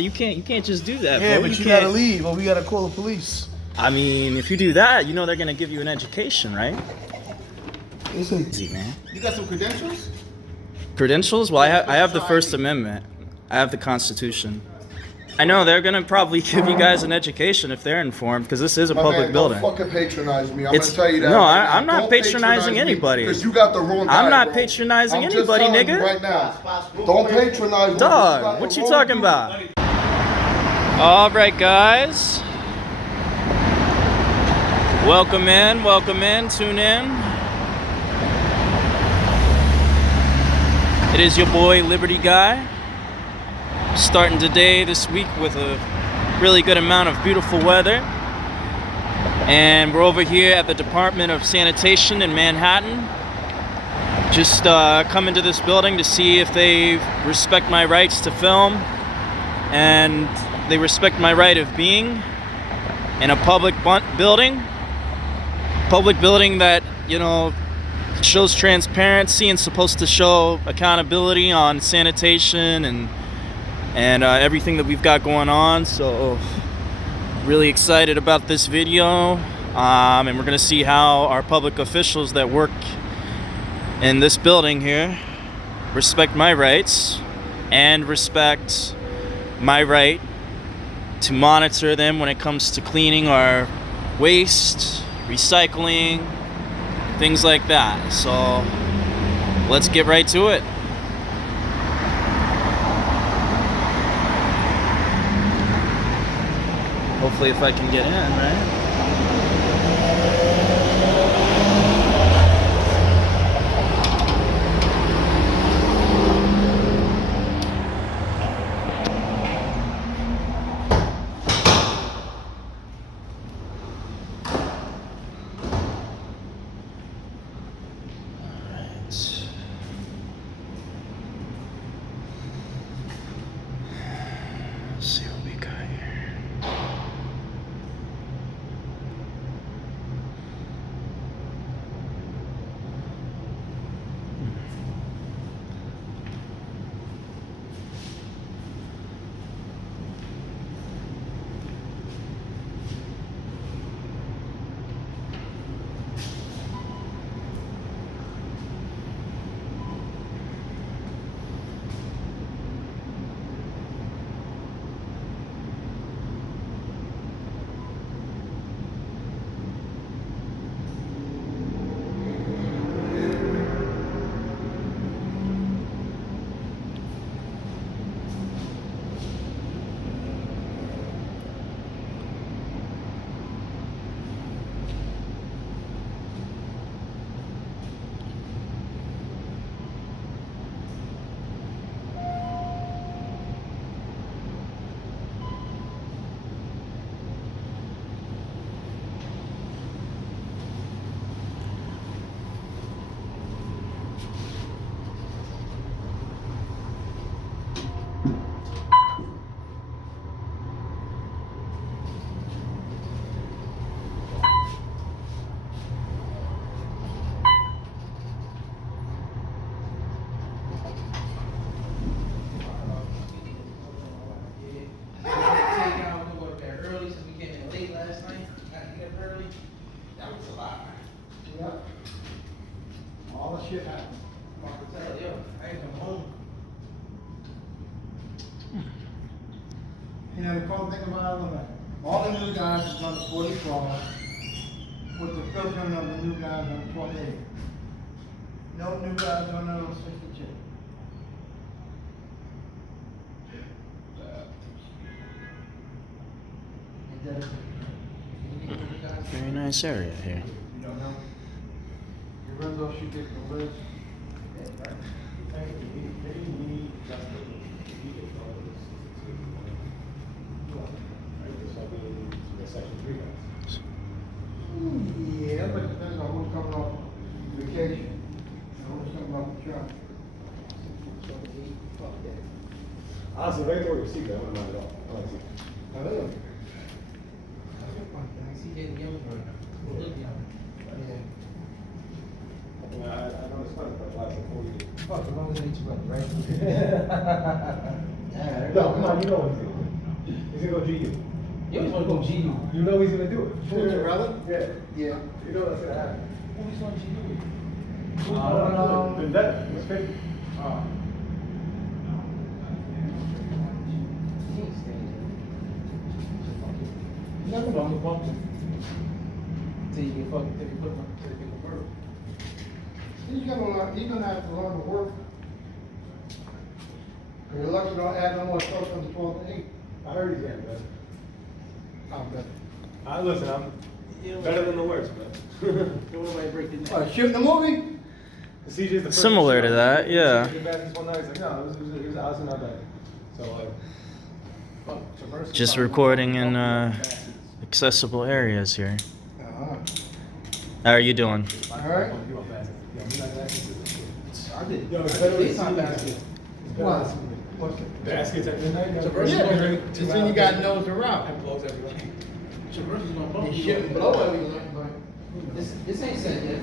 you can't just do that. Yeah, bro. but you gotta leave, or we gotta call the police. I mean, if you do that, you know they're gonna give you an education, right? It's Easy, man. You got some credentials? Credentials? Well, I have the First Amendment. I have the Constitution. I know they're gonna probably give you guys an education if they're informed, because this is a public building. Don't fucking patronize me. I'm gonna tell you that. No, right I'm now. not Don't patronizing anybody. Because you got the wrong guy, I'm not bro. patronizing I'm anybody, just telling nigga. you right now. Don't patronize me. Dog, what you talking about? All right, guys. Welcome in, tune in. It is your boy, Liberty Guy. Starting today, this week, with a really good amount of beautiful weather. And we're over here at the Department of Sanitation in Manhattan. Just coming to this building to see if they respect my rights to film. And they respect my right of being in a public building. Public building that, you know, shows transparency and supposed to show accountability on sanitation and everything that we've got going on. So really excited about this video, and we're gonna see how our public officials that work in this building here respect my rights and respect my right to monitor them when it comes to cleaning our waste, recycling, things like that. So let's get right to it. Hopefully if I can get in, right? Shit happened. I ain't come home. You know, the cool thing about it, all the new guys is on the 44 with the filtering of the new guys on the 28. No new guys on the 62. Very nice area here. You don't know? Your window should get the list. Yeah, but it depends on who's coming off vacation and who's coming off the job. Honestly, very good receipt, I wouldn't mind at all. I like it. I live. I know it's fun, but last 4 years. Fuck, as long as it ain't too much, right? No, come on, you know what it is. He's gonna go GU. You always want to go GU. You know he's gonna do it. Who's your brother? Yeah. Yeah. You know that's gonna happen. Who always want GU? Vendetta. It's fake. Nothing wrong with bumping. Till you get fucked, till you put them, till you get the bird. He's gonna have to learn to work. You're lucky you don't add no more stuff from 12 to 8. I heard he's getting better. I'm better. Listen, I'm better than the worst, man. Don't worry about breaking that. Shooting the movie? CJ's the first Similar shot. to that, yeah. He did baskets one night. He's like, no, it was honestly not bad. So like, Just recording in accessible areas here. Uh-huh. How are you doing? Alright. I did. Yo, it's better with Daytime CJ. basket. What? What's Baskets at midnight. Yeah, because then you got nose around. And blows everywhere. Traverses gonna bump You you. shouldn't blow everything, but. This ain't set yet.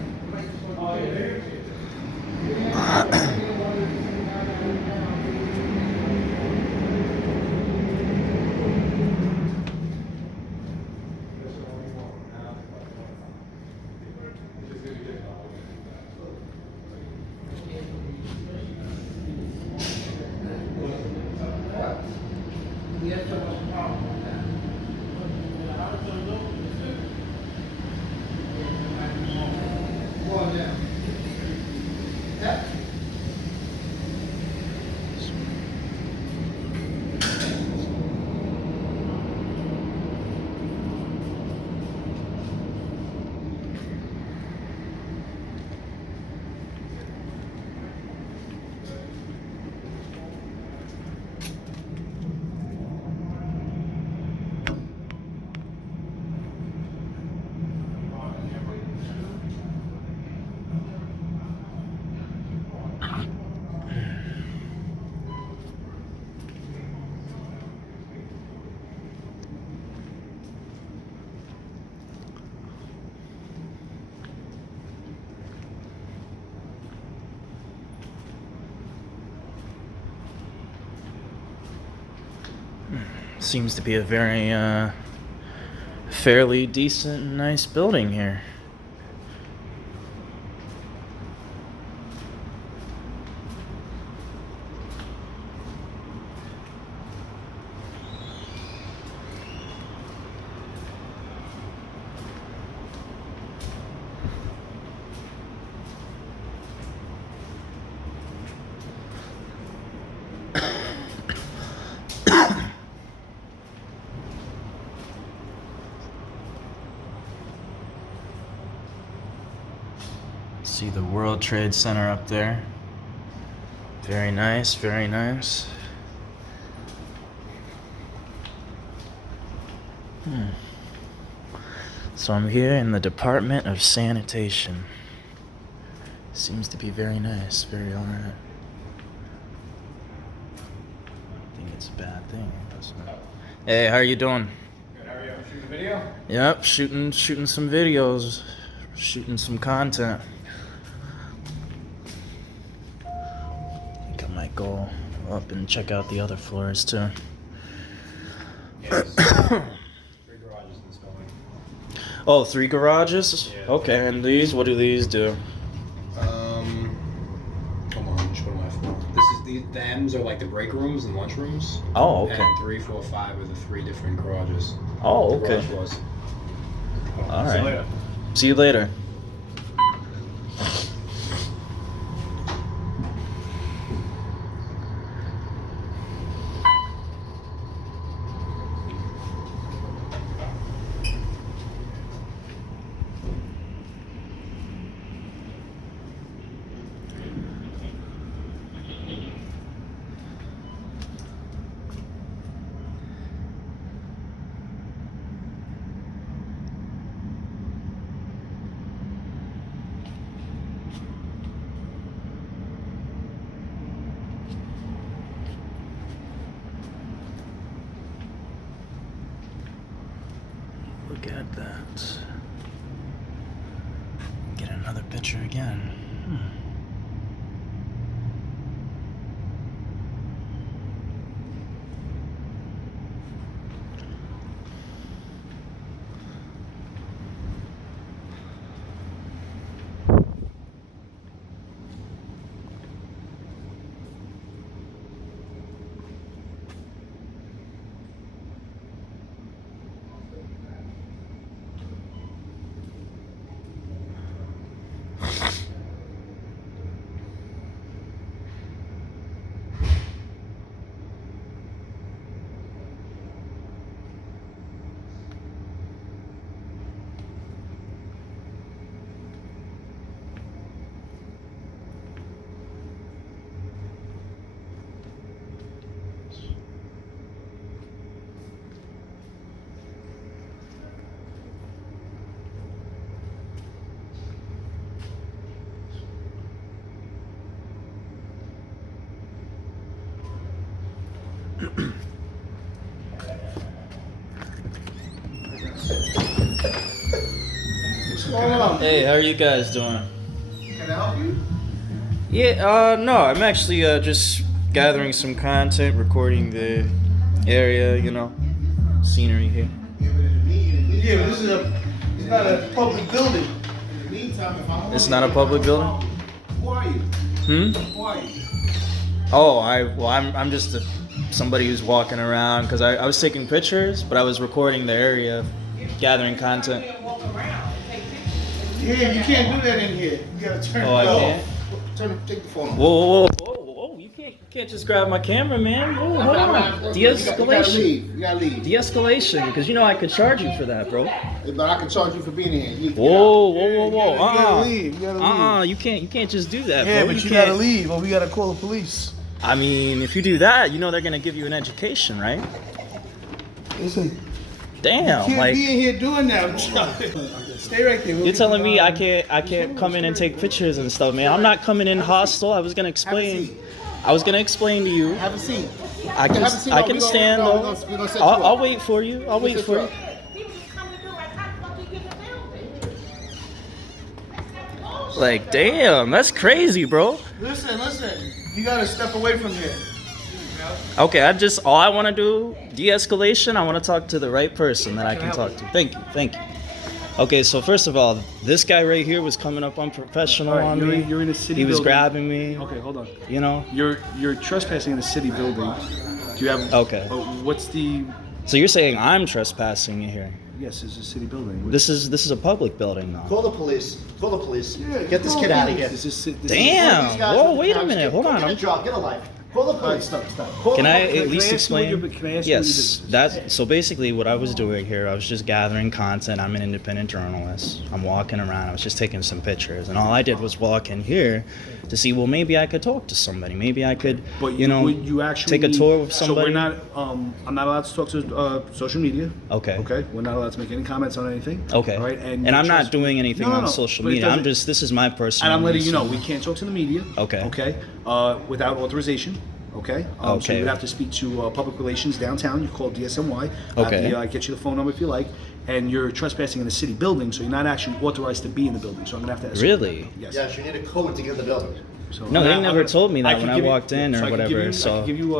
Oh, yeah. Go on down. Yeah. Seems to be a very fairly decent and nice building here. See the World Trade Center up there. Very nice, very nice. So I'm here in the Department of Sanitation. Seems to be very nice, very alright. I think it's a bad thing, doesn't it? Hey, how are you doing? Good, how are you? Shooting a video? Yep, shooting some videos, shooting some content. I think I might go up and check out the other floors too. Yes. 3 garages in this building. Oh, 3 garages? Yeah. Okay, and these, what do these do? Come on, which one am I for? This is the M's are like the break rooms and lunch rooms. Oh, okay. And 3, 4, 5 are the 3 different garages. Oh, The okay. garage floors. All See you right. later. See you later. Look at that. Get another picture again. What's going on? Hey, how are you guys doing? Can I help you? Yeah, no, I'm actually just gathering some content, recording the area, you know, scenery here. Yeah, but it's not a public building. It's not a public building? Who are you? Who are you? Oh, I'm just somebody who's walking around because I was taking pictures, but I was recording the area, gathering content. Yeah, you can't do that in here. You gotta turn it I off. can't? Take the phone off. Whoa, you can't just grab my camera, man. Whoa, hold on. De-escalation. You gotta leave. De-escalation, because you know I could charge you for that, bro. But I can charge you for being here. You Whoa. You gotta leave. You gotta leave. You can't just do that, Yeah, bro. but you gotta leave, or we gotta call the police. I mean, if you do that, you know they're gonna give you an education, right? Listen, Damn, can't like be in here doing that. Stay right there. you're telling me I can't come in and take pictures and stuff, man. I'm not coming in hostile. I was gonna explain to you. Have a seat. I can Have a seat. I No, can we stand gonna- though. we're gonna set you up. I'll wait for you. I'll wait for you. Like, damn, that's crazy, bro. Listen. You gotta step away from here. Okay, all I want to do, de-escalation. I want to talk to the right person that I can talk to. Thank you. Okay, so first of all, this guy right here was coming up unprofessional All right, on you're me. you're in a city He was building. grabbing me. Okay, hold on. You know. You're trespassing in a city building. Do you have? Okay. What's the? So you're saying I'm trespassing in here? Yes, it's a city building. This is a public building though. Call the police. Call the police. Get this kid out of here. This is. This Damn. These guys Whoa, with wait a cameras, minute. get- Hold go on. Get a job. Get a life. Call the police. Stop. Call Can the I police. at least explain? Can I ask you what Yes, so basically what I was doing here, I was just gathering content. I'm an independent journalist. I'm walking around. I was just taking some pictures, and all I did was walk in here to see, well, maybe I could talk to somebody. Maybe I could, But you actually take a tour with somebody. So we're not. I'm not allowed to talk to social media. Okay. Okay. We're not allowed to make any comments on anything. Okay. All right. And I'm not doing anything on social but it media. I'm doesn't- just, this is my personal. And I'm letting you know, reason. we can't talk to the media. Okay. Okay. Without authorization. Okay. So Okay. you would have to speak to public relations downtown. You call DSNY. Okay. I get you the phone number if you like. And you're trespassing in a city building, so you're not actually authorized to be in the building. So I'm gonna have to. Escort you. Really? Yes. Yes, you need a code to get in the building. So No, they I'm never gonna- told me that can when I give you- walked in or I can give whatever, you- so- I can give you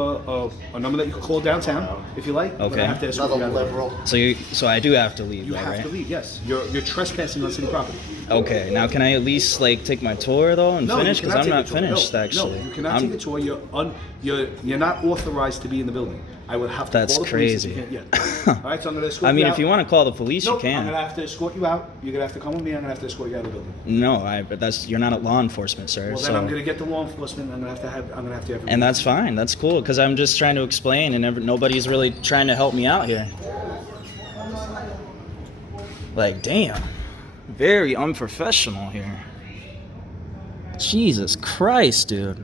a number that you can call downtown if you like. but Okay. I have to escort you Another out of there. liberal. So I do have to leave, You though, have right? to leave. Yes. You're trespassing on city property. Okay, now can I at least like take my tour though and No, finish? you Because cannot I'm take not a tour. finished actually. No, you cannot I'm- take a tour. You're not authorized to be in the building. I would have to That's call the police if crazy. you can't- Yeah. All right, so I'm gonna escort I mean, you if you want to call the police, Nope, you I'm can. gonna have to escort you out. You're gonna have to come with me. I'm gonna have to escort you out of the building. No, but you're not a law enforcement, sir. Well, so. then I'm gonna get the law enforcement. I'm gonna have to have everyone. And that's fine. That's cool. Because I'm just trying to explain, and nobody's really trying to help me out here. Like, damn, very unprofessional here. Jesus Christ, dude.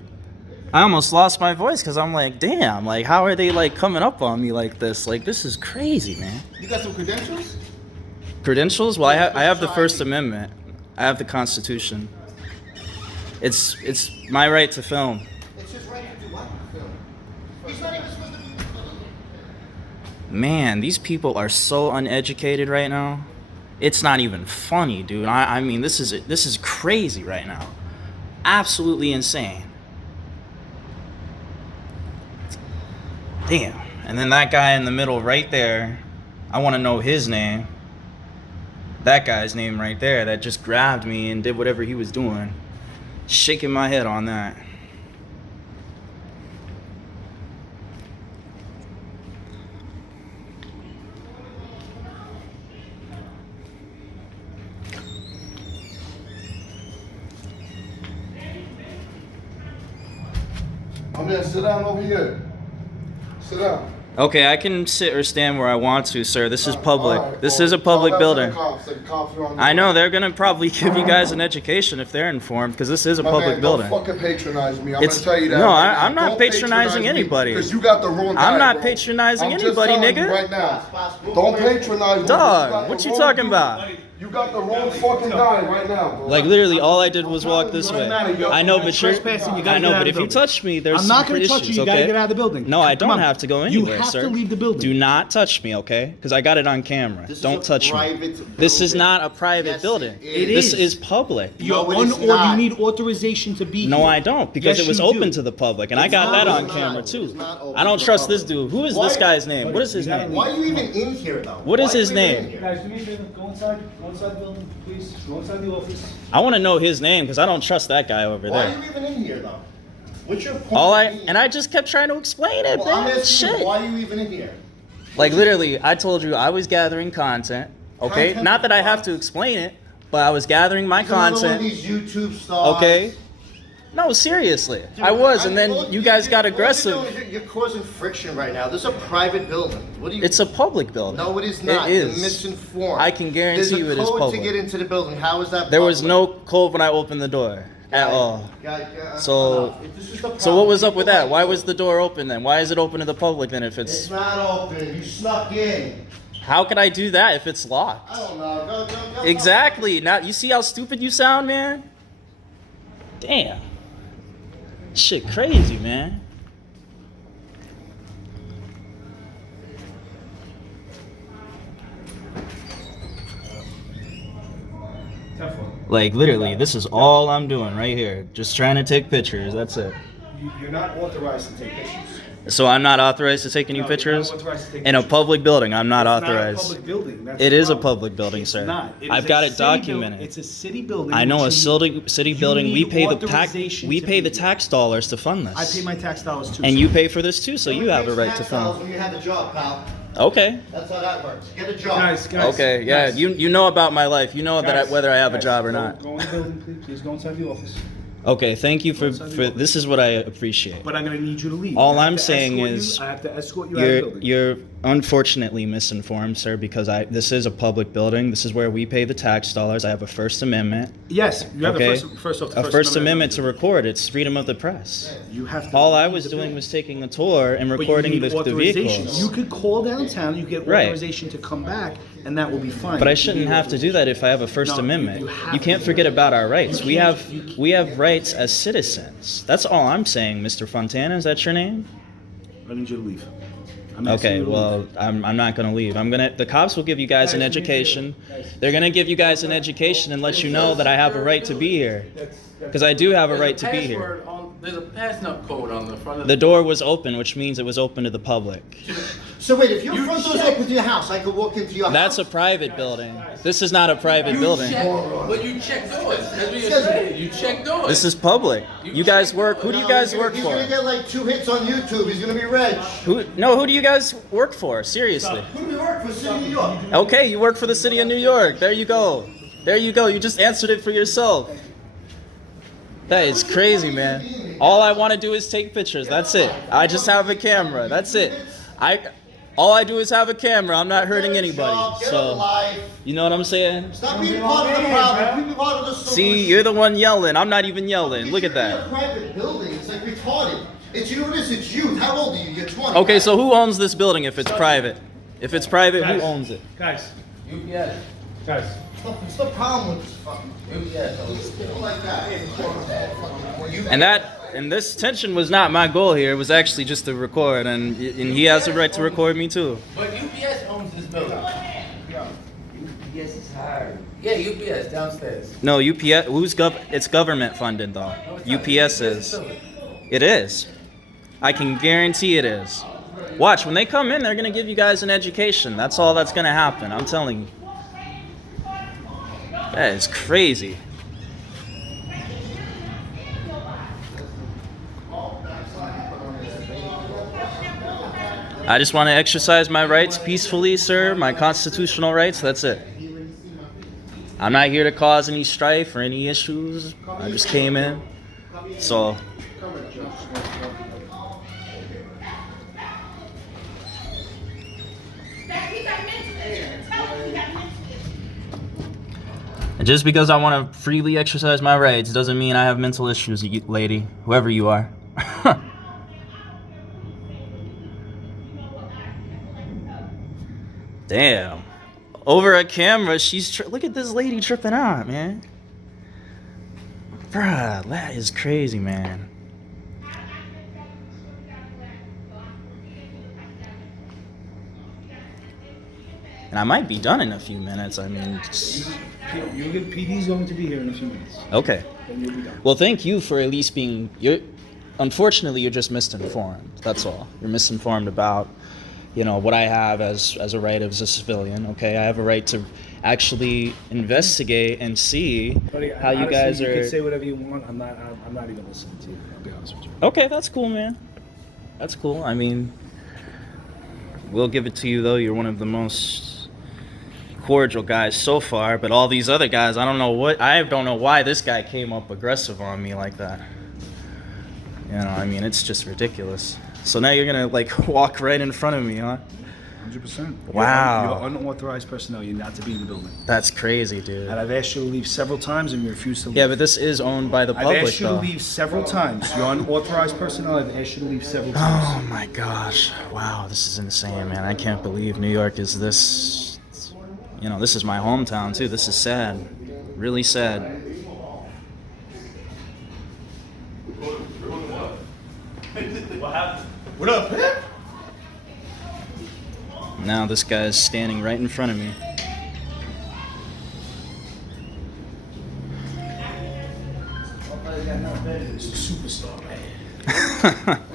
I almost lost my voice because I'm like, damn, like, how are they like coming up on me like this? Like, this is crazy, man. You got some credentials? Credentials? Well, I have the First Amendment. I have the Constitution. It's my right to film. It's his right to do what? He's not even supposed to be. Man, these people are so uneducated right now. It's not even funny, dude. I mean, this is crazy right now. Absolutely insane. Damn. And then that guy in the middle right there, I want to know his name. That guy's name right there that just grabbed me and did whatever he was doing. Shaking my head on that. I'm gonna sit down over here. Sit down. Okay, I can sit or stand where I want to, sir. This is public. All right, This well, is a public tell that to building. the cops. The cops are on the- I know they're gonna probably give you guys an education if they're informed, because this is a My public man, building. Don't fucking patronize me. I'm It's- gonna tell you that. no, right I'm now. not Don't patronizing anybody. Because you got the wrong guy, I'm not bro. patronizing I'm just anybody, telling nigga. you right now. Don't patronize me. Dog, You got what the you wrong talking dude. about? You got the wrong fucking guy right now, bro. Like literally, all I did was walk this It doesn't way. matter, you're I know, but you're. trespassing, you gotta I know, get out but of if the you building. touch me, there's I'm not secret gonna touch issues, you. You gotta okay? get out of the building. No, I Come don't on. have to go You anywhere, have sir. to leave the building. Do not touch me, okay? Because I got it on camera. This is Don't a touch me. private This is building. not a private Yes, building. it This is. is public. You're No, it is or you not. need authorization to be No, here. I don't, because Yes, it was you open do. to the public, and I It's got not, that on it's camera not. too. It's not open I don't to the trust this public. dude. Who is Why- this guy's name? What is his You gotta name? Why are you even in here, though? What is Why are his you even name? in here? Guys, do me a favor. Go inside. Go inside the building, please. Go inside the office. I want to know his name because I don't trust that guy over Why are there. you even in here, though? What's your point? I just kept trying to explain it, Well, I'm man. asking you, Shit. why are you even in here? Like literally, I told you I was gathering content. Okay, Content not that I of have what? to explain it, but I was gathering my He's another one of content. these YouTube stars. Okay. No, seriously, Dude, I was, and all then you guys got all you're aggressive. doing is You're causing friction right now. This is a private building. What do you? It's a public building. No, it is not. It You're is. misinformed. I can guarantee you it is There's a code public. to get into the building. How is that? There was public? no code when I opened the door at all. So- This is the So problem. what was up with People that? Why like- was the door open then? Why is it open to the public then if It's it's... not open. You snuck in. How could I do that if it's locked? I don't know. Go. Exactly. Now, you see how stupid you sound, man? Damn. Shit crazy, man. Like, literally, this is all I'm doing right here. Just trying to take pictures. That's it. You're not authorized to take pictures. So I'm not authorized to take any No, you're not pictures? authorized to take In a pictures. public building, I'm not It's authorized. Not a public building. That's It the is a problem. public building, It's sir. not. It I've is got a it city building. documented. It's a city building. I know a which city you building. We need pay the authorization we to pay be the here. tax dollars to fund this. I pay my tax dollars too. And sir. you pay for this too, so you have a right to Tax fund. dollars when you have a job, pal. Okay. That's how that works. Get a job. Guys. Okay. Yeah. guys, You know about my life. You know guys, whether I have a guys, job or go- not. Go in the building, please. Please go inside the office. Okay. Thank you for Inside the office. this is what I appreciate. But I'm gonna need you to leave. All I have I'm to saying escort you- is I have to escort you out of the You're building. you're unfortunately misinformed, sir, because this is a public building. This is where we pay the tax dollars. I have a First Amendment. Yes, you have Okay. the first off. The A First Amendment to record. It's freedom of the press. You have to. All I leave was the doing building. was taking a tour and But you recording need the authorization. vehicles. You could call downtown. You get Right. authorization to come back, and that will be fine. But I You shouldn't need have to do that if I have a First No, Amendment. you have You can't to. forget about our rights. You We can't- have you- we have rights as citizens. That's all I'm saying, Mr. Fontana. Is that your name? I need you to leave. I'm asking Okay, you to well, leave. I'm not gonna leave. The cops will give you guys an Guys, do me a favor. education. Guys. They're gonna give you guys an education and let you know that I have a right to be here. Because I do have a right to be here. There's a passing code on the front of The door was open, which means it was open to the public. So wait, if your You front door's check- open to your house, I could walk into your That's a house. private building. This is not a private building. But you check doors. That's what you're saying. You check doors. This is public. You guys work. Who do you guys work He's for? gonna get like 2 hits on YouTube. He's gonna be rich. Who do you guys work for? Seriously. Who do we work for? City of New York. Okay, you work for the city of New York. There you go. There you go. You just answered it for yourself. That is crazy, man. All I want to do is take pictures. That's it. I just have a camera. That's it. All I do is have a camera. I'm not hurting Get a job, anybody. get a So, life. you know what I'm saying? Stop being part of the problem. Be part of the solution. See, you're the one yelling. I'm not even yelling. Look at You're that. in a private building. It's like retarded. It's you know what it is. It's youth. How old are you? You're 20. Okay, so who owns this building if it's private? If it's private, who owns it? Guys, UPS. guys. What's the problem with this fucking UPS. people like that? And this tension was not my goal here. It was actually just to record, and he has a right to record me too. But UPS owns this building. UPS is hard. Yeah, UPS downstairs. No, UPS. It's government funded though. No, it's not. UPS is. building. It is. I can guarantee it is. Watch, when they come in, they're gonna give you guys an education. That's all that's gonna happen. I'm telling you. That is crazy. I just want to exercise my rights peacefully, sir. My constitutional rights. That's it. I'm not here to cause any strife or any issues. I just came in. So. And just because I want to freely exercise my rights doesn't mean I have mental issues, lady, whoever you are. Damn. over a camera. Look at this lady tripping out, man. Bruh, that is crazy, man. And I might be done in a few minutes. I mean, PD's going to be here in a few minutes. okay. Then you'll be done. Well, thank you for at least being. Unfortunately, you're just misinformed. That's all. You're misinformed about, what I have as a right as a civilian. Okay, I have a right to actually investigate and see Buddy, how you honestly, guys You are. can say whatever you want. I'm not even listening to you. I'll be honest with you. Okay, that's cool, man. That's cool. I mean, we'll give it to you though. You're one of the most cordial guys so far, but all these other guys, I don't know why this guy came up aggressive on me like that. I mean, it's just ridiculous. So now you're gonna walk right in front of me, huh? 100%. Wow. You're unauthorized personnel. You're not to be in the building. That's crazy, dude. And I've asked you to leave several times, and you refuse to leave. Yeah, but this is owned by the public, I've asked you though. to leave several times. You're unauthorized personnel. I've asked you to leave several times. Oh my gosh! Wow, this is insane, man. I can't believe New York is this. This is my hometown too. This is sad, really sad. What up, man? Now this guy's standing right in front of me. It's a superstar, man.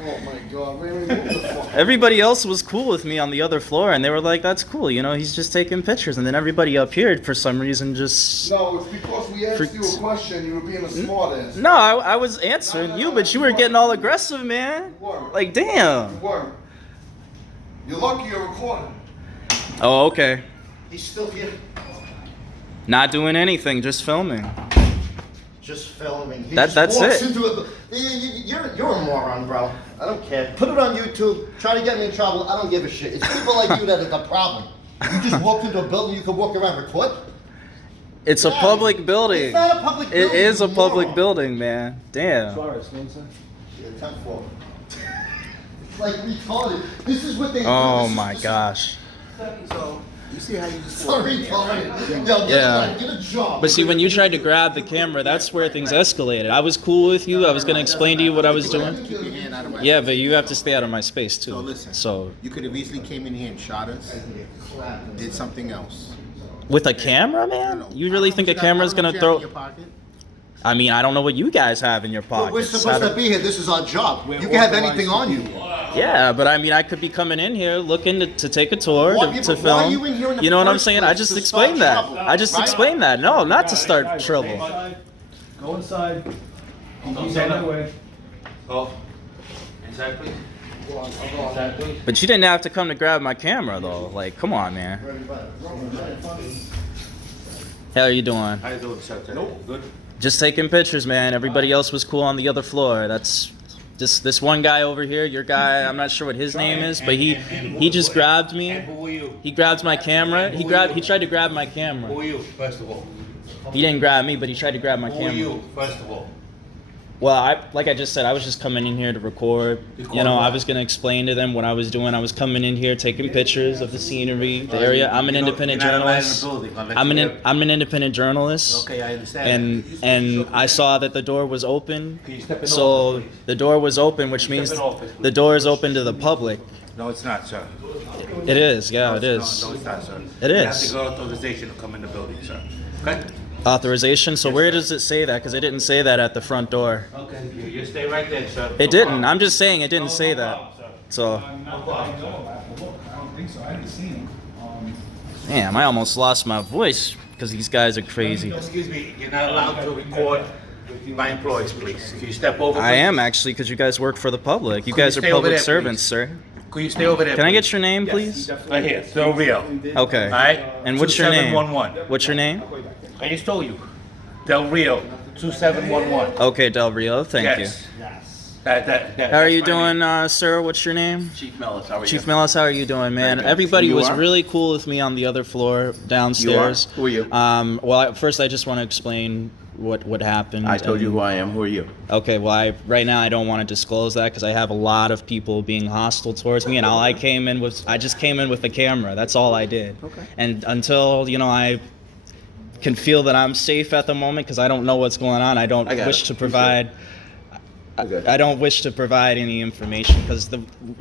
Oh my god, man, what the fuck? Everybody else was cool with me on the other floor, and they were like, "That's cool, he's just taking pictures." And then everybody up here, for some reason, just No, it's because we asked you a question, you were being a smart ass. no. I was answering you, but you were getting all aggressive, man. Like, damn. You weren't. You're lucky you're recording. Oh, okay. He's still here. Not doing anything, just filming. Just filming. He That's just walks it. Into you're a moron, bro. I don't care. Put it on YouTube. Try to get me in trouble. I don't give a shit. It's people like you that are the problem. You just walked into a building. You can walk around record. It's a public building. It's not a public building. It is a you public moron. building, man. Damn. Flores, what was that? Yeah, 10th floor. It's like retarded. This is what they do. Oh This is my just- gosh. You see how you just So retarded. Yo, Yeah. get a job. But see, when you tried to grab the camera, that's where things escalated. I was cool with you. I was gonna explain to you what I was doing. Keep your hand out of my Yeah, face. but you have to stay out of my space too. So listen. So You could have easily came in here and shot us, did something else. with a camera, man, you really think a camera's gonna In throw? your pocket? I mean, I don't know what you guys have in your Well, we're pockets. supposed to be here. This is our job. We're You can have authorized anything to on be you. here. Yeah, but I mean, I could be coming in here looking to take a tour, Why- to but why film. are you in here in the You know what I'm first saying? I place? just To explained start that. trouble, I just right? explained that. No, not to Guys, start guys, trouble. Go inside. He's on their way. Oh, inside please. Inside please. But you didn't have to come to grab my camera though. Like, come on, man. How are you doing? How you doing, sir? Nope. Good. Just taking pictures, man. Everybody else was cool on the other floor. That's just this one guy over here. Your guy, I'm not sure what his name is, but he just grabbed And me. who are you? He grabbed my camera. He tried to grab my Who camera. are you, first of all? He didn't grab me, but he tried to grab my Who are camera. you, first of all? Well, like I just said, I was just coming in here to record. I was gonna explain to them what I was doing. I was coming in here taking pictures of the scenery, the area. I'm an independent journalist. I'm an independent journalist. Okay, I understand. And I saw that the door was open. Can you step in So over, please? the door was open, which means the door is open to the public. No, it's not, sir. It is, yeah, it No, is. no, it's not, sir. It You have is. to go authorization to come in the building, sir. Okay? Authorization. So where does it say that? Because it didn't say that at the front door. Okay, you stay right there, sir. It didn't. I'm just saying it didn't say that. So, I don't think so. I haven't seen him. damn, I almost lost my voice because these guys are crazy. Excuse me, you're not allowed to record my employees, please. Can you step over? I please? am actually, because you guys work for the public. You Could you guys are stay over public there, servants, please? sir. Could you stay over there? Can I please? get your name, please? Right here, Del Rio. Okay. All right? And what's your name? 2711. What's your name? I just told you. Del Rio, 2711. Okay, Del Rio. Thank Yes. you. How are you doing, sir? What's your name? Chief Mellis, how are Chief Millis, how are you doing, man? Everybody You was are? really cool with me on the other floor downstairs. Who are you? Well, first I just want to explain what happened. I told you and- who I am. Who are you? Okay, well, right now I don't want to disclose that because I have a lot of people being hostile towards me, and all I just came in with the camera. That's all I did. Okay. And until I can feel that I'm safe at the moment, because I don't know what's going on, I don't I got wish it. to You provide. Okay. I don't wish to provide any information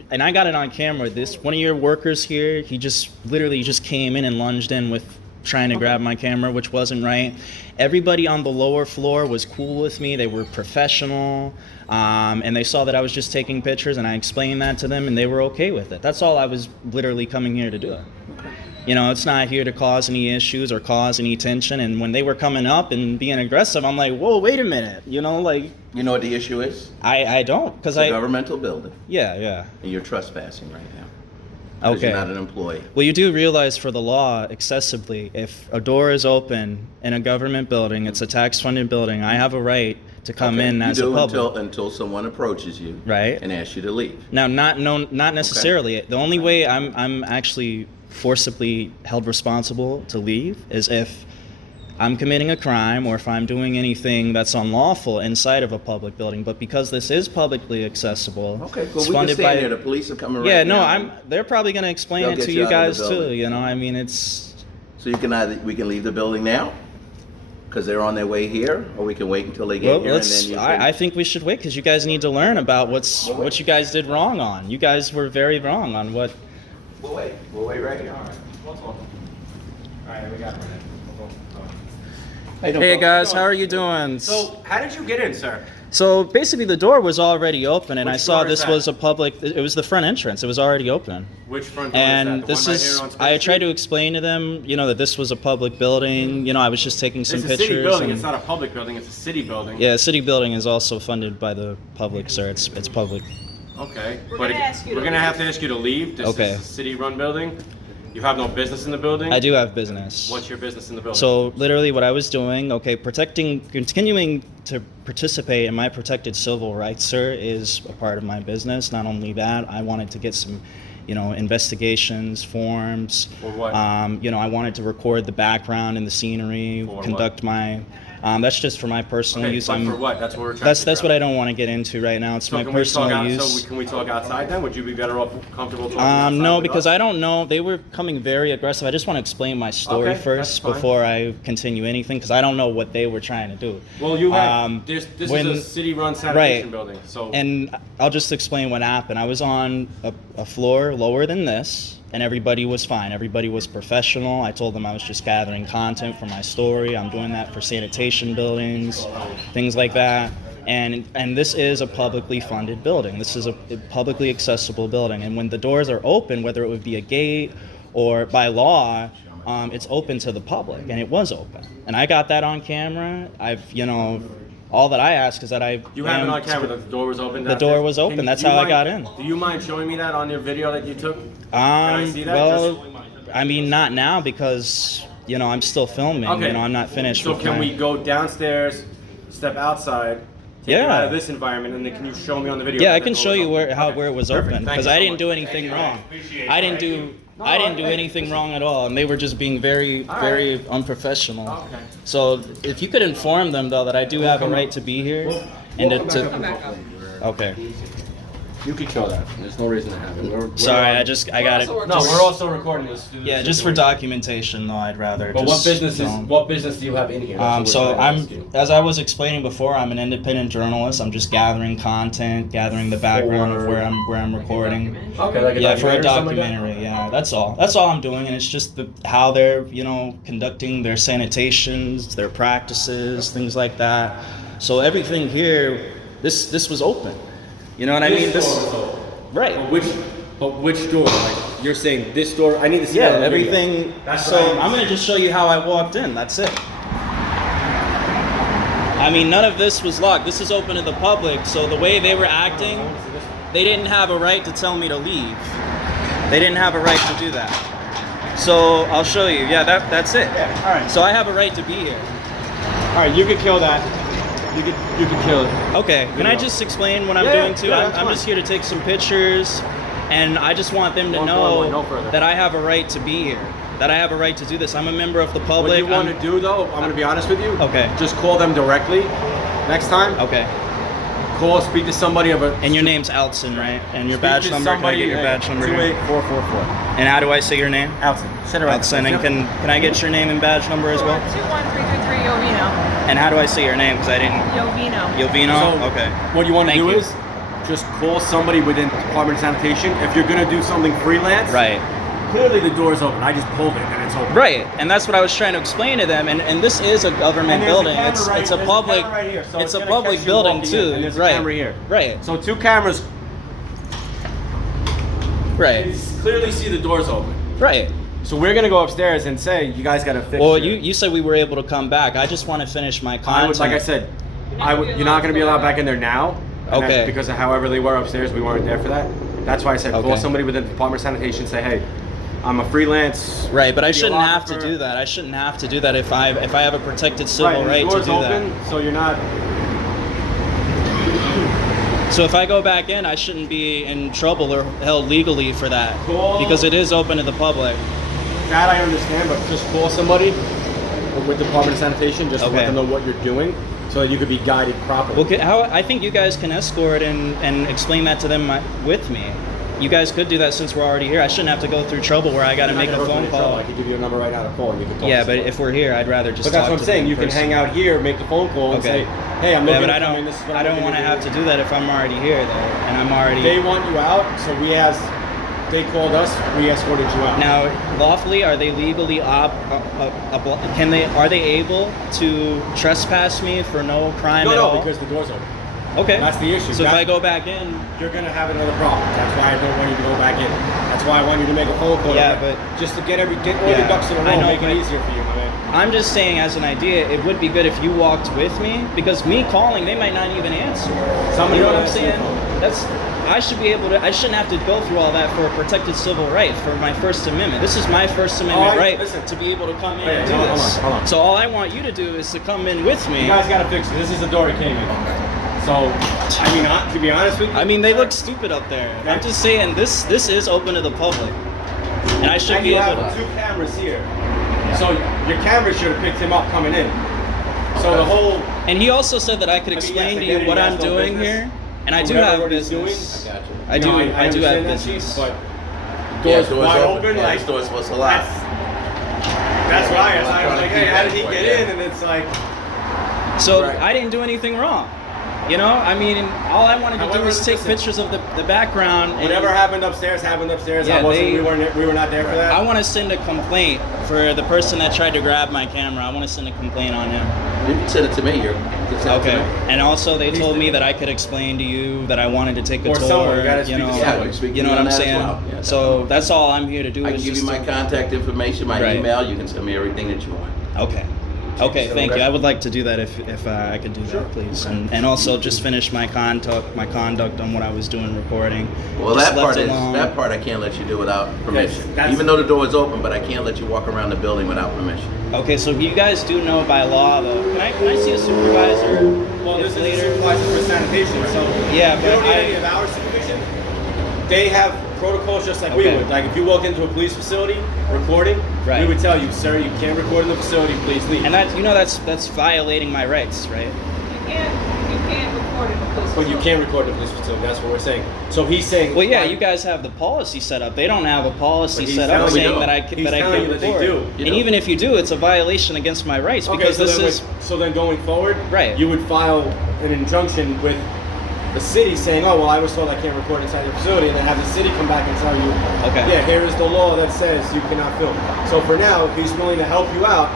and I got it on camera. One of your workers here, he just literally just came in and lunged in with trying to grab my camera, which wasn't right. Everybody on the lower floor was cool with me. They were professional, and they saw that I was just taking pictures, and I explained that to them, and they were okay with it. That's all I was literally coming here to do. It's not here to cause any issues or cause any tension. And when they were coming up and being aggressive, I'm like, whoa, wait a minute. You know what the issue is? I don't, because It's a governmental building, Yeah. and you're trespassing right now. Because Okay. you're not an employee. Well, you do realize for the law, accessibly, if a door is open in a government building, it's a tax-funded building, I have a right to come Okay, in as a you do public. until someone approaches you, Right. and asks you to leave. Now, not necessarily. The only way I'm actually forcibly held responsible to leave is if I'm committing a crime or if I'm doing anything that's unlawful inside of a public building. But because this is publicly accessible, Okay, it's well, we can funded stand by here. The police are coming right yeah, now. no, they're probably going to explain They'll it get to you you out of guys the too. building. I mean, it's. So we can leave the building now, because they're on their way here, or we can wait until they get Well, here and then you can... I think we should wait because you guys need to learn about what you guys did wrong on. You guys were very wrong on what. We'll wait. We'll wait right here. Alright, we got it. Hey guys, how are you doing? So, how did you get in, sir? So basically, the door was already open, and Which I saw door is this that? was a public. It was the front entrance. It was already open. Which front door And is that? The this one right is. here on Spring I tried Street? to explain to them, that this was a public building. I was just taking some It's a pictures. city building. and- It's not a public building. It's a city building. Yeah, city building is also funded by the public, sir. It's public. Okay. We're but gonna ask you to we're gonna leave. have to ask you to leave. This Okay. is a city-run building. You have no business in the building. I do have business. What's your business in the building? So literally what I was doing, continuing to participate in my protected civil rights, sir, is a part of my business. Not only that, I wanted to get some, investigations, forms. For what? I wanted to record the background and the scenery, For what? conduct my, that's just for my personal okay, use. but for what? That's what we're trying to That's figure what out. I don't want to get into right now. It's So my can we personal talk use. can we talk outside then? Would you be better off comfortable talking outside? No, with because us? I don't know. They were coming very aggressive. I just want to explain my story Okay, first that's fine. before I continue anything, because I don't know what they were trying to do. Well, you have. Um, this when- is a city-run sanitation right. building. So. And I'll just explain what happened. I was on a floor lower than this, and everybody was fine. Everybody was professional. I told them I was just gathering content for my story. I'm doing that for sanitation buildings, things like that. And this is a publicly funded building. This is a publicly accessible building. And when the doors are open, whether it would be a gate or by law, it's open to the public, and it was open. And I got that on camera. All that I ask is that You have it on camera that the door was open. The door was open. That's how I got in. Do you mind showing me that on your video that you took? Can I see that? Well, I mean, not now because I'm still filming. Okay. I'm not finished. So with can my- we go downstairs, step outside, take it Yeah. out of this environment, and then can you show me on the video? Yeah, that I the can door show was you open? where it was Perfect. open Thank because you I so didn't much. do anything wrong. I didn't do anything wrong at all, and they were just being very, very unprofessional. Okay. So if you could inform them though that I do have a right to be here, and to okay. You can show that. There's no reason to have it. Sorry, I got it. No, we're also recording this. Yeah, just for documentation though, I'd rather. But just, what business do you have in here? That's what we're So trying to ask you. as I was explaining before, I'm an independent journalist. I'm just gathering content, gathering the background of where I'm recording. Okay, like a Yeah, for a documentary or something like that? documentary. Yeah, that's all. That's all I'm doing, and it's just how they're conducting their sanitations, their practices, things like that. So everything here, this was open. You know what I mean? Right. But which door? Like you're saying this door? I need to see Yeah, that on the video. everything. That's So what I need I'm to gonna just show you how I walked in. That's it. I mean, none of this was locked. This is open to the public. So the way they were acting, they didn't have a right to tell me to leave. They didn't have a right to do that. So I'll show you. Yeah, that's it. Yeah, all right. So I have a right to be here. All right, you can kill that. You can kill it. Okay. Can I just explain what I'm Yeah, doing too? yeah, I'm that's I'm fine. just here to take some pictures. And I just want them to One know forward, no further. that I have a right to be here, that I have a right to do this. I'm a member of the public. What you want to do though, I'm going to be honest with you. Okay. Just call them directly next time. Okay. Call, speak to somebody of a. And your name's Outsen, right? And your Speak badge to number, can I somebody, get your badge number? here? 28444. And how do I say your name? Outsen. Sit around. Outsen. And can I get your name and badge number as well? 21333 Yovino. And how do I say your name? Because I didn't. Yovino. Yovino? So, Okay. What you want to Thank do you. is just call somebody within Department of Sanitation. If you're going to do something freelance, Right. clearly the door's open. I just pulled it and it's open. Right, and that's what I was trying to explain to them. And this is a government And there's a building. camera It's right- it's a there's public camera right here, so it's a gonna public catch you building walking too. in, and there's right. a camera here. Right. So 2 cameras. Right. You clearly see the doors open. Right. So we're gonna go upstairs and say you guys got to fix. Well, your-" you said we were able to come back. I just want to finish my content. I would, like I said, you're not going to be allowed back in there now. And Okay. that's because of however they were upstairs, we weren't there for that. That's why I said call Okay. somebody within the Department of Sanitation. Say, hey, I'm a freelance. Right, but I shouldn't have to videographer." do that. I shouldn't have to do that if I have a protected civil and the right to door's do open, that. so you're not. So if I go back in, I shouldn't be in trouble or held legally for that Cool. because it is open to the public. That I understand, but just call somebody with the Department of Sanitation just to Okay. let them know what you're doing, so that you could be guided properly. Well, how I think you guys can escort and explain that to them with me. You guys could do that since we're already here. I shouldn't have to go through trouble where I got to You're not make a gonna go phone through any trouble. call. I could give you a number right now to call, and you can talk. Yeah, to but somebody. if we're here, I'd rather just. But that's talk what I'm to saying. them You can person. hang out here, make the phone call, and Okay. say, "Hey, I'm Yeah, looking but to come in. This is what I I'm don't looking want to do." have to do that if I'm already here, though, and I'm already. They want you out, so they called us, we escorted you out. Now, lawfully, are they legally are they able to trespass me for no crime at all? No, because the door's open. Okay. That's the issue. So if That- I go back in, You're gonna have another problem. That's why I don't want you to go back in. That's why I want you to make a phone call. Yeah, but- just to get all Yeah, the ducks in a I row, know, make but- it easier for you, my man. I'm just saying as an idea, it would be good if you walked with me because me calling, they might not even answer. Somebody You know will what I'm answer your saying? phone. I should be able to. I shouldn't have to go through all that for a protected civil right for my First Amendment. This is my First Amendment right listen. to be able to come in Hey, and do hold on, this. hold on. So all I want you to do is to come in with me. You guys gotta fix it. This is the door it came in. So, I mean, to be honest with you, I mean, they look stupid up there. I'm just saying this is open to the public, and I should and be you able have to. 2 cameras here. So your camera should have picked him up coming in. So the whole. And he also said that I could explain yes, to you again, what he has I'm no doing business. here, and I do Whatever have what he's doing, business. I got you. I do. You know, I do have understand that, business. Chief, but Yeah, doors door's wide open. open, Yeah, like this door's supposed to allow. that's why I was like, hey, how did he Yeah. get in? And it's like, So Right. I didn't do anything wrong. You know, I mean, all I wanted to do However, was take listen. pictures of the background. And whatever happened upstairs happened upstairs. Yeah, we were not there for that. I want to send a complaint for the person that tried to grab my camera. I want to send a complaint on him. You can send it to me. You can send it to Okay. me. And also, they told me that I could explain to you that I wanted to take a Or tour. someone, you gotta you speak to know, someone. Yeah, we can speak you to know me what on I'm that as saying. well. Yeah, So definitely. that's all I'm here to do. I can is give you just my to- contact information, my Right. email. You can send me everything that you want. Okay. Okay, So thank you. okay. I would like to do that if I could do that, please, and also just finish my conduct on what I was doing recording. Well, Just that left part alone. that part I can't let you do without permission. that's- Even though the door is open, but I can't let you walk around the building without permission. Okay, so you guys do know by law though. Can I see a supervisor? Well, if this is later? a supervisor for sanitation, so Yeah, you but don't need I- any of our supervision. They have protocols just like we Okay. would. Like if you walk into a police facility recording, Right. we would tell you, sir, you can't record in the facility. Please leave. And that's violating my rights, right? You can't record in the police. But you can't record in the police facility. That's what we're saying. So he's saying. Well, yeah, like, you guys have the policy set up. They don't have a policy But he's set up telling you saying no. that I He's can that I telling can you that they record. do. You And know. even if you do, it's a violation against my rights Okay, because so this then is so then going forward, Right. you would file an injunction with the city saying, oh, well, I was told I can't record inside your facility, and then have the city come back and tell you, Okay. yeah, here is the law that says you cannot film. So for now, if he's willing to help you out,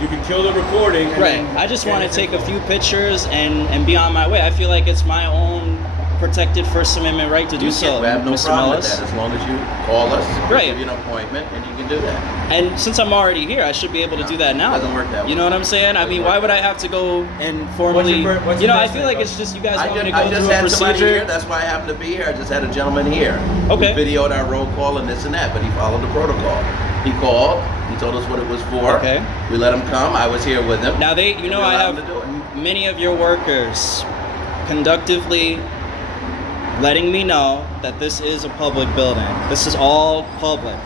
you can kill the recording. And right. then I just get want it to take a info. few pictures and be on my way. I feel like it's my own protected First Amendment right to do You so, can't have no Mr. problem Mullis. with that as long as you call us. We'll Right. give you an appointment, and you can do that. And since I'm already here, I should be able to do that now. Doesn't work that way. You know what I'm saying? I mean, why would I have to go and formally? what's You your know, I first feel name, like bud? it's just you guys I want me to just go had through a somebody procedure. here. That's why I happen to be here. I just had a gentleman here. Okay. We videoed our roll call and this and that, but he followed the protocol. He called. He told us what it was for. Okay. We let him come. I was here with him. Now you We know, I allowed have him to do it. many of your workers conductively letting me know that this is a public building. This is all public.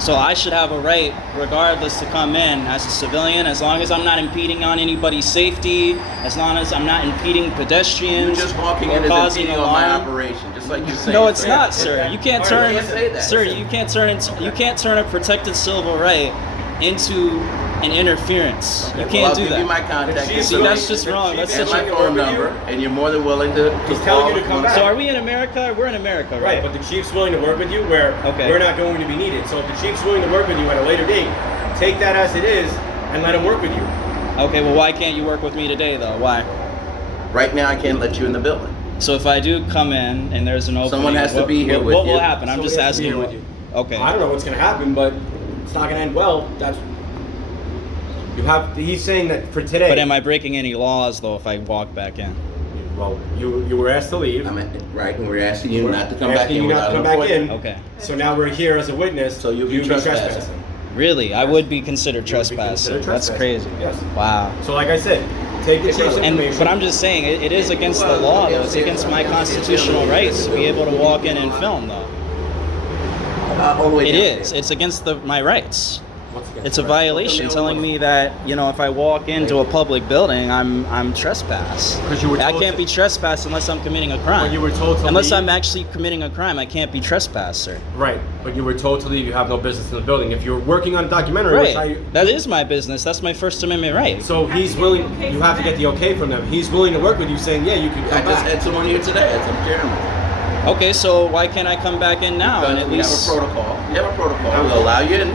So I should have a right, regardless, to come in as a civilian, as long as I'm not impeding on anybody's safety, as long as I'm not impeding pedestrians. You're just walking or in and causing impeding on my alarm. operation, just like you say. No, it's not, sir. You can't turn, Sir, you can't turn a protected civil right into an interference. You Well, can't I'll do give that. you my contact See, information that's just wrong. That's and such my a phone number, and you're more than willing to He's telling you to come back. So are we in America? We're in America, right? Right, but the chief's willing to work with you where Okay. we're not going to be needed. So if the chief's willing to work with you at a later date, take that as it is and let him work with you. Okay, well, why can't you work with me today, though? Why? Right now, I can't let you in the building. So if I do come in and there's an opening, Someone has to be here with what you. will happen? I'm just Somebody has to be asking. here with you. Okay. I don't know what's going to happen, but it's not going to end well. That's you have. He's saying that for today. But am I breaking any laws, though, if I walk back in? Well, you were asked to leave. Right, and we're asking you not to come We're back asking in you not without to come an back in. appointment. Okay. So now we're here as a witness. So you'll be trespassing. Really? I would be considered You would be trespassing. considered That's trespassing. crazy. Yes. Wow. So like I said, take the chief's And information. but I'm just saying, it is against the law, though. It's against my constitutional rights to be able to walk in and film, though. All the way It down is. there. It's against my rights. What's against It's a the right? violation telling me that, you know, if I walk into a public building, I'm trespass. 'Cause you were I told can't to- be trespassed unless I'm committing a crime. But you were told to Unless leave. I'm actually committing a crime, I can't be trespassed, sir. Right, but you were told to leave. You have no business in the building. If you're working on a documentary, which Right. That is my business. That's my First Amendment right. so he's willing. You have to get the okay from them. He's willing to work with you, saying, "Yeah, you can I come just back." had someone here today as a chairman. Okay, so why can't I come back in now and Because at we least have a protocol. We have a protocol. We'll allow you in.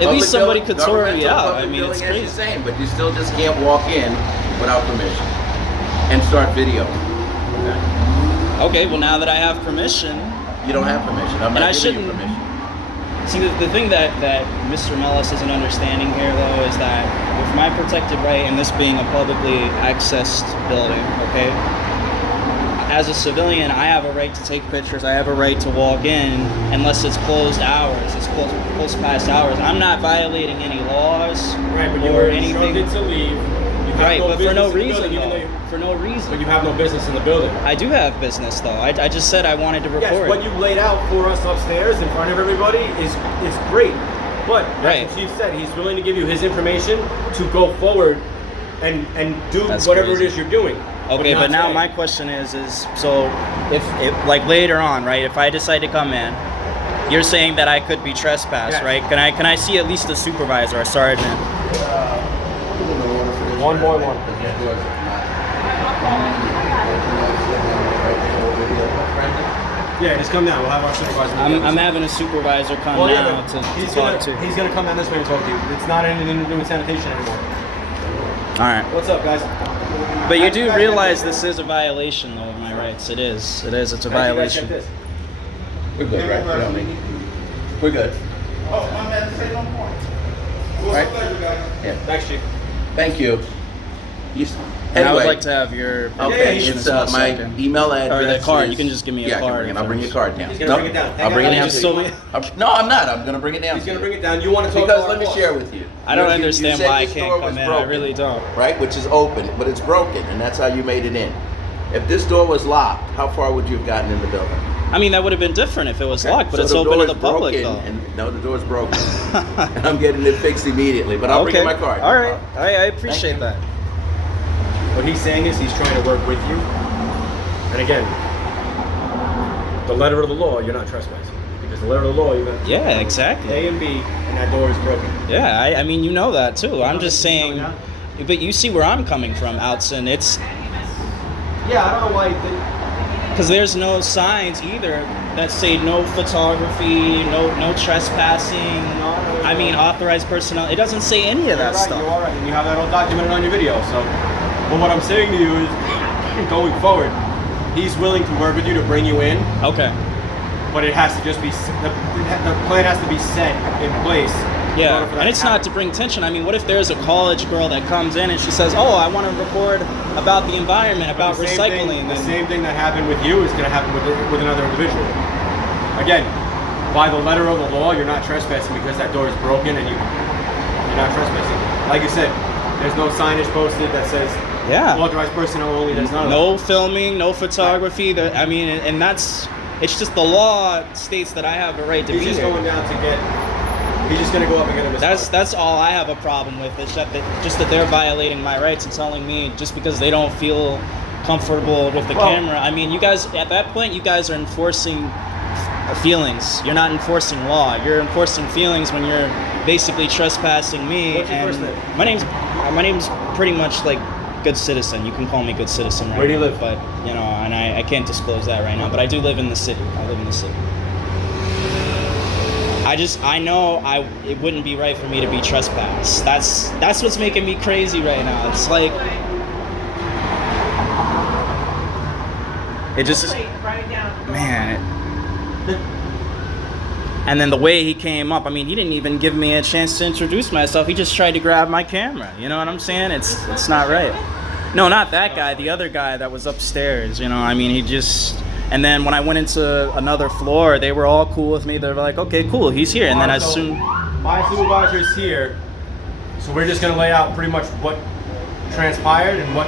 at least somebody could sort me out? I Public mean, it's building, as crazy. you're saying, but you still just can't walk in without permission and start video. Okay, well now that I have permission, You don't have permission. I'm And I not giving you shouldn't- permission. see the thing that Mr. Mellis isn't understanding here though is that with my protected right and this being a publicly accessed building, okay, as a civilian, I have a right to take pictures. I have a right to walk in unless it's closed hours. It's close past hours. I'm not violating any laws Right, but you or were anything. instructed to leave. You have Right, no but for business no in the reason building, even though. though you- For no reason. But you have no business in the building. I do have business though. I just said I wanted to Yes, record. what you laid out for us upstairs in front of everybody is great. But Right. as the chief said, he's willing to give you his information to go forward and do That's whatever crazy. it is you're doing. Okay, not but now saying- my question is so if like later on, right? If I decide to come in, you're saying that I could be trespassed, Yes. right? Can I see at least a supervisor, a sergeant? One by one. Yeah, just come down. We'll have our supervisor. I'm having a supervisor come now to he's talk gonna, to. He's gonna come down this way and talk to you. It's not anything to do with sanitation anymore. All right, What's up, guys? but you do realize this is a violation though of my rights. It is. It's a Guys, you guys violation. check this. We're good, right? We don't need- We're good. Oh, my man, say no more. Right. Yeah. Thanks, Chief. Thank you. You s- And I would Anyway, like to have your okay, information it's as well, so I my can- email address. the card. is- You can just give me a yeah, I can card bring it. I'll bring your card down. He's gonna bring it down. I'll bring it Hang down. on, to just you. No, I'm not. I'm gonna bring it down. He's to gonna you. bring it down. You want to talk Because to let me our share boss. with you. I don't You understand said why I this can't door come was in. I broken, really don't. Right, which is open, but it's broken, and that's how you made it in. If this door was locked, how far would you have gotten in the building? I mean, that would have been different if it was Okay, locked, but so it's the open door to the is public broken, though. And, no, the door's broken. And I'm getting it fixed immediately, but I'll bring you my card. All right. I appreciate you. that. What he's saying is he's trying to work with you. And again, the letter of the law, you're not trespassing. Because the letter of the law, you got Yeah, exactly. A and B, and that door is broken. Yeah, I mean, you know that too. I'm just saying, but you see where I'm coming from, Outsen. It's Yeah, I don't know why. because there's no signs either that say no photography, no trespassing. I mean, authorized personnel. It doesn't say any of that You're right, stuff. you are right, and you have that all documented on your video. So, but what I'm saying to you is, going forward, he's willing to work with you to bring you in, Okay. but it has to just be the plan has to be set in place. in Yeah, order for that and it's to not happen. to bring tension. I mean, what if there's a college girl that comes in and she says, "Oh, I want to record about the environment, about The same recycling." thing, the and- same thing that happened with you is going to happen with another individual. Again, by the letter of the law, you're not trespassing because that door is broken and you're not trespassing. Like you said, There's no signage posted that says Yeah. authorized personnel only. There's none of No filming, no photography. I mean, and it's just the law states that I have a right to He's be just here. going down to get. He's just gonna go up and get him. That's all I have a problem with. Is that they're violating my rights and telling me just because they don't feel comfortable with the camera. I mean, you guys at that point, you guys are enforcing feelings. You're not enforcing law. You're enforcing feelings when you're basically trespassing me. What's your first name? My name's pretty much like Good Citizen. You can call me Good Citizen. Right? Where do you live? But you know, and I can't disclose that right now. But I do live in the city. I live in the city. I know it woun't be right for me to be trespassed. That's what's making me crazy right now. It's like it just Write it down. man. And then the way he came up, I mean, he didn't even give me a chance to introduce myself. He just tried to grab my camera. You know what I'm saying? It's not right. No, not that guy. The other guy that was upstairs. You know, I mean, he just. And then when I went into another floor, they were all cool with me. They were like, okay, cool, he's here. And then as soon... My supervisor's here, so we're just gonna lay out pretty much what transpired and what...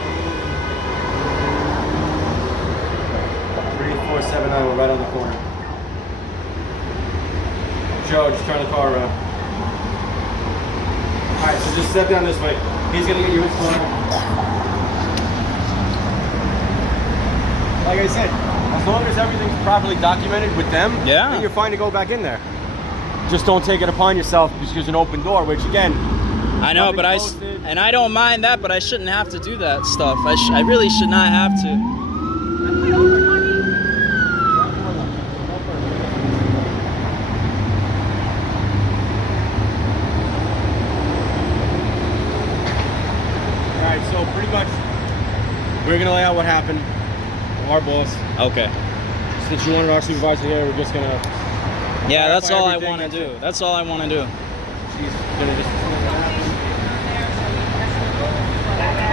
3479, we're right on the corner. Joe, just turn the car around. Alright, so just step down this way. He's gonna get you his phone. Like I said, as long as everything's properly documented with them, then you're fine to go back in there. Just don't take it upon yourself because there's an open door, which again, I know, but I don't mind that, but I shouldn't have to do that stuff. I really should not have to. All right, so pretty much, we're gonna lay out what happened. Our boss. Okay. Since you wanted our supervisor here, we're just gonna. Yeah, that's all I want to do. That's all I want to do. She's gonna just.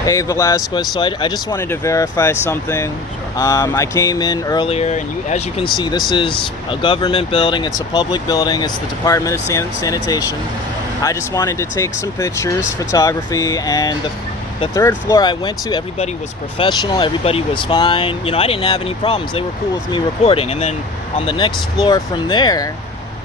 Hey Velasquez, so I just wanted to verify something. I came in earlier, and as you can see, this is a government building. It's a public building. It's the Department of Sanitation. I just wanted to take some pictures, photography, and the third floor I went to, everybody was professional. Everybody was fine. You know, I didn't have any problems. They were cool with me recording. And then on the next floor from there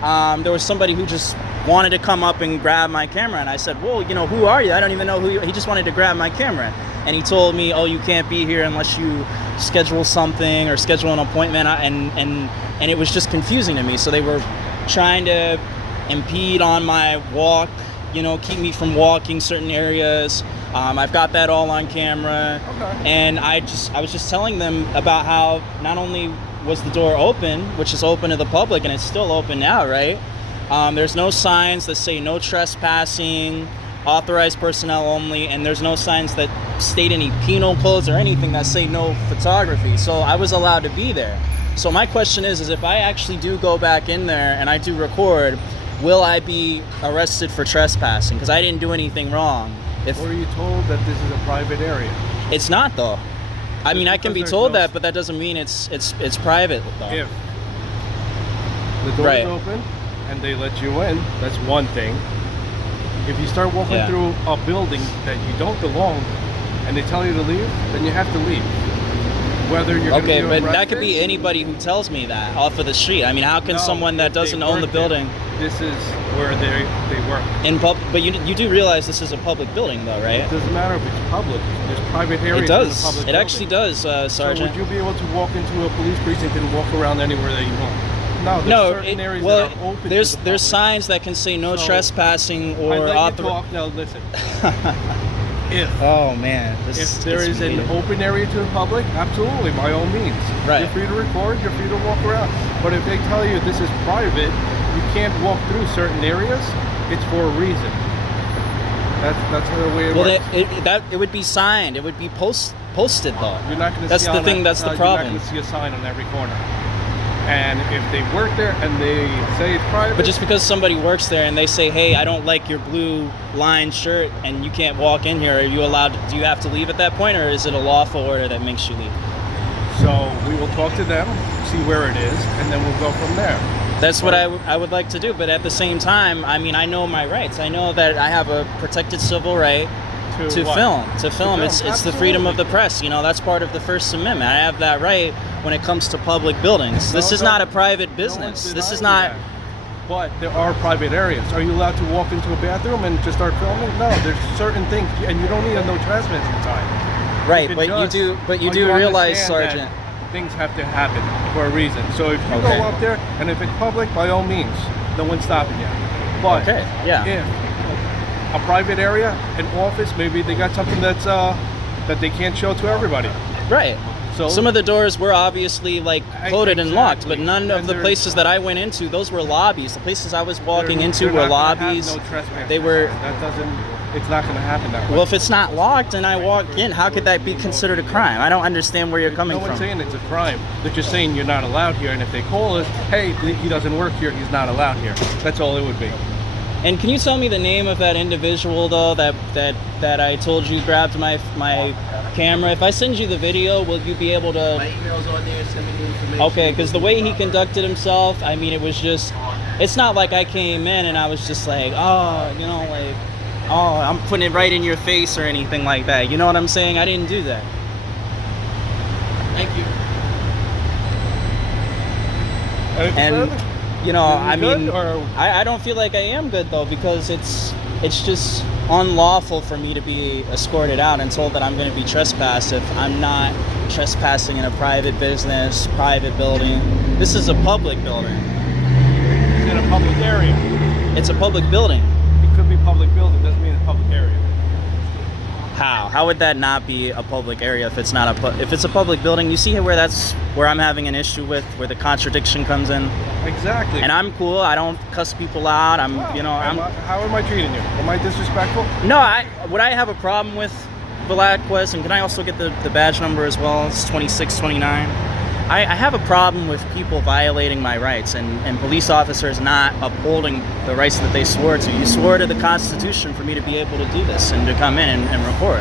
was somebody who just wanted to come up and grab my camera. And I said, well, you know, who are you? I don't even know who you are. He just wanted to grab my camera. And he told me, oh, you can't be here unless you schedule something or schedule an appointment. And it was just confusing to me. So they were trying to impede on my walk, you know, keep me from walking certain areas. I've got that all on camera. Okay. And I was just telling them about how not only was the door open, which is open to the public, and it's still open now, right? There's no signs that say no trespassing, authorized personnel only, and there's no signs that state any penal codes or anything that say no photography. So I was allowed to be there. So my question is if I actually do go back in there and I do record, will I be arrested for trespassing? Because I didn't do anything wrong. Were you told that this is a private area? It's not though. I mean, I can be told that, but that doesn't mean it's private though. If the door is open and they let you in, that's one thing. If you start walking through a building that you don't belong and they tell you to leave, then you have to leave. Whether you're okay, but that could be anybody who tells me that off of the street. I mean, how can someone that doesn't own the building? This is where they work. In but you do realize this is a public building, though, right? It doesn't matter if it's public. There's private areas. It does. In the public it actually does, Sergeant. So would you be able to walk into a police precinct and walk around anywhere that you want? No, there's certain areas that are open. There's signs that can say no trespassing or talk now. Listen. Oh man, if there is an open area to the public, absolutely, by all means. Right. You're free to record, you're free to walk around. But if they tell you this is private, you can't walk through certain areas, it's for a reason. That's the way it works. It would be signed. It would be posted though. You're not going to That's see the thing. That's the problem. You're not going to see a sign on every corner. And if they work there and they say it's private. But just because somebody works there and they say, hey, I don't like your blue lined shirt and you can't walk in here, are you allowed to, do you have to leave at that point, or is it a lawful order that makes you leave? So we will talk to them, see where it is, and then we'll go from there. That's what I would like to do, but at the same time, I mean, I know my rights. I know that I have a protected civil right to what? film. It's the freedom of the Absolutely. press. You know, that's part of the First Amendment. I have that right when it comes to public buildings. This is not a private business. This is not. But there are private areas. Are you allowed to walk into a bathroom and just start filming? No, there's certain things, and you don't need a no trespassing sign. Right, can but just- you do realize, understand Sergeant. that things have to happen for a reason. So if you Okay. go up there, and if it's public, by all means, no one's stopping you. But Okay, yeah. if a private area, an office, maybe they got something that's that they can't show to everybody. Right. So Some of the doors were obviously like coded and locked, but Exactly. none of And the they're- places that I went into, those were lobbies. The places I was walking they're- into they're were not gonna have lobbies. no trespassing They were. signs. That doesn't. It's not going to happen that way. Well, if it's not locked and I walk in, how could that be considered a crime? I don't understand where you're coming No one's from. saying it's a crime. They're just saying you're not allowed here. And if they call us, hey, he doesn't work here, he's not allowed here. That's all it would be. And can you tell me the name of that individual though that I told you grabbed my camera? If I send you the video, will you be able to? My email's on there. Send me the information. Okay, because the way he conducted himself, I mean, it was just. It's not like I came in and I was just like, oh, you know, like, oh, I'm putting it right in your face or anything like that. You know what I'm saying? I didn't do that. Thank you. Anything And further? you know, You I good, mean, or- I don't feel like I am good though, because it's just unlawful for me to be escorted out and told that I'm going to be trespassed if I'm not trespassing in a private business, private building. This is a public building. It's in a public area. It's a public building. It could be public building, doesn't mean it's a public area. How would that not be a public area if it's not if it's a public building? You see where that's where I'm having an issue with, where the contradiction comes in. Exactly. And I'm cool. I don't cuss people out. I'm, Well, you know, I'm. how am I treating you? Am I disrespectful? No, what I have a problem with Velasquez, and can I also get the badge number as well? It's 2629. I have a problem with people violating my rights and police officers not upholding the rights that they swore to. You swore to the Constitution for me to be able to do this and to come in and record,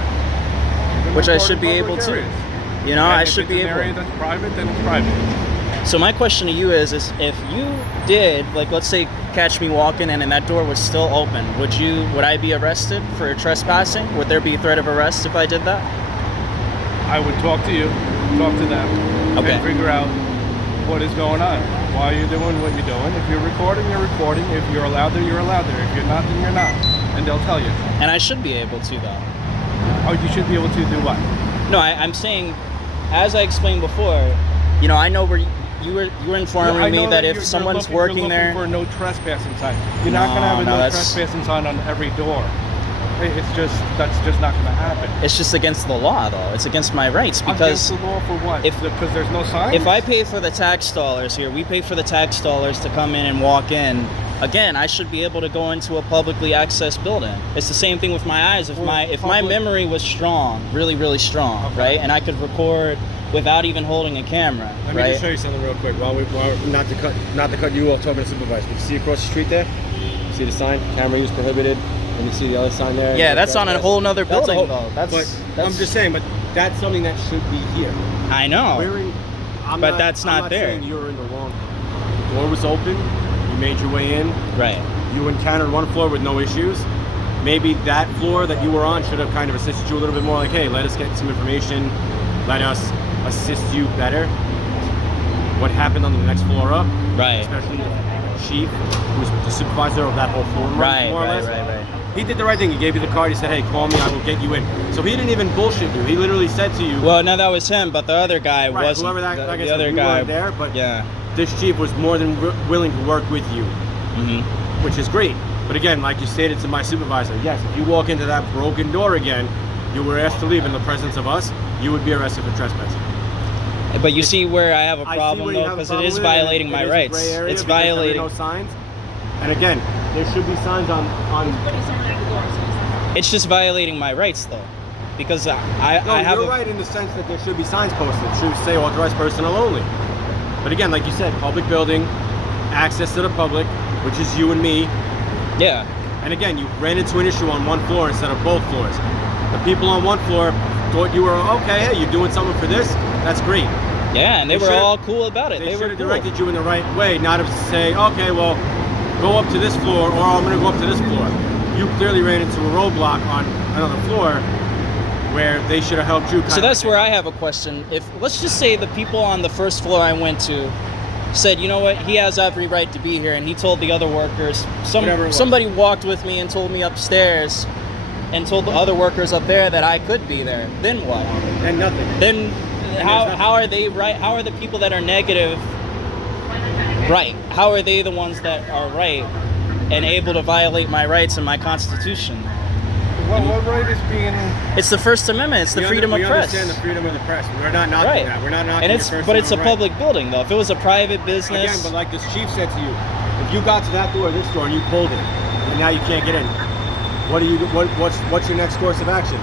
which I should be able to. You know, And I if should it's be an able. area that's private, then it's private. So my question to you is if you did, like, let's say, catch me walking in and that door was still open, would I be arrested for trespassing? Would there be a threat of arrest if I did that? I would talk to you, talk to them, Okay. and figure out what is going on. Why are you doing what you're doing? If you're recording, you're recording. If you're allowed there, you're allowed there. If you're not, then you're not. And they'll tell you. And I should be able to, though. Oh, you should be able to do what? No, I'm saying, as I explained before, you know, I know where you were informing I me know that if you're someone's looking working there. for no trespassing sign. You're not gonna have a No, no that's- trespassing sign on every door. That's just not gonna happen. It's just against the law, though. It's against my rights because Against the law for what? Because there's no sign. if I pay for the tax dollars here, we pay for the tax dollars to come in and walk in. Again, I should be able to go into a publicly accessed building. It's the same thing with my eyes. If my public- memory was strong, really, really strong, Okay. right, and I could record without even holding a camera, Let me right? just show you something real quick. While not to cut you off talking to supervisor. You see across the street there? See the sign? Camera use prohibited. And you see the other sign there? Yeah, that's on a whole nother That's a building, whole- though. but I'm just saying, but that's something that should be here. I know. But I'm that's not there. Saying you're in the wrong. The door was open. You made your way in. Right. You encountered one floor with no issues. Maybe that floor that you were on should have kind of assisted you a little bit more. Like, hey, let us get some information. Let us assist you better. What happened on the next floor up? Right. Especially the chief, who's the supervisor of that whole floor, Right, more or right, less. right. He did the right thing. He gave you the card. He said, hey, call me. I will get you in. So he didn't even bullshit you. He literally said to you, Well, no, that was him, but the other guy right, wasn't. whoever that, like I the said, other you guy weren't there, but yeah. this chief was more than willing to work with you, Mm-hmm. which is great. But again, like you stated to my supervisor, yes, if you walk into that broken door again, you were asked to leave in the presence of us, you would be arrested for trespassing. But you see where I have a I see problem where you though, have a because it problem is with violating It my is a rights. gray area It's because there are violating. no signs. And again, there should be signs on. It's just violating my rights though, because No, I have you're a, right in the sense that there should be signs posted. It should say authorized personnel only. But again, like you said, public building, access to the public, which is you and me. Yeah. And again, you ran into an issue on one floor instead of both floors. The people on one floor thought you were, okay, hey, you're doing something for this? That's great. Yeah, and they were should've- all cool about it. They They should were have cool. directed you in the right way, not of say, okay, well, go up to this floor, or I'm going to go up to this floor. You clearly ran into a roadblock on another floor where they should have helped you. So that's where I have a question. If let's just say the people on the first floor I went to said, you know what, he has every right to be here, and he told the other workers. Somebody walked with me and told me upstairs, and told the other workers up there that I could be there. Then what? Then nothing. Then how are they right? How are the people that are negative right? How are they the ones that are right and able to violate my rights and my Constitution? What right is being? It's the First Amendment. It's the freedom of press. We understand the freedom of the press. We're not knocking that. We're not knocking and it's, your First but it's a Amendment right. public building, though. If it was a private business, Again, but like this chief said to you, if you got to that door, this door, and you pulled it, and now you can't get in, what's your next course of action?